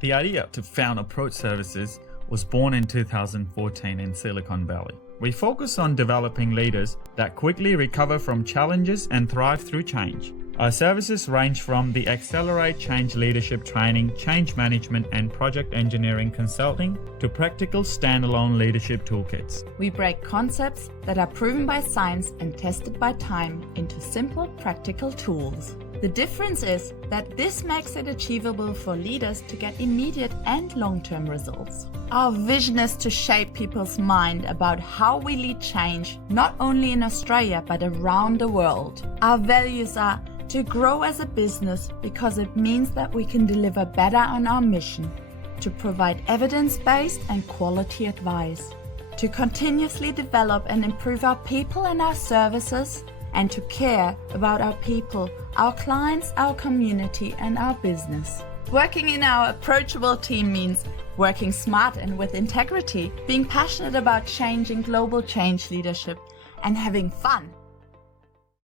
The idea to found Approach Services was born in 2014 in Silicon Valley. We focus on developing leaders that quickly recover from challenges and thrive through change. Our services range from the Accelerate Change Leadership Training, Change Management and Project Engineering Consulting to practical standalone leadership toolkits. We break concepts that are proven by science and tested by time into simple, practical tools. The difference is that this makes it achievable for leaders to get immediate and long-term results. Our vision is to shape people's mind about how we lead change, not only in Australia, but around the world. Our values are to grow as a business because it means that we can deliver better on our mission, to provide evidence-based and quality advice, to continuously develop and improve our people and our services, and to care about our people, our clients, our community, and our business. Working in our approachable team means working smart and with integrity, being passionate about changing global change leadership, and having fun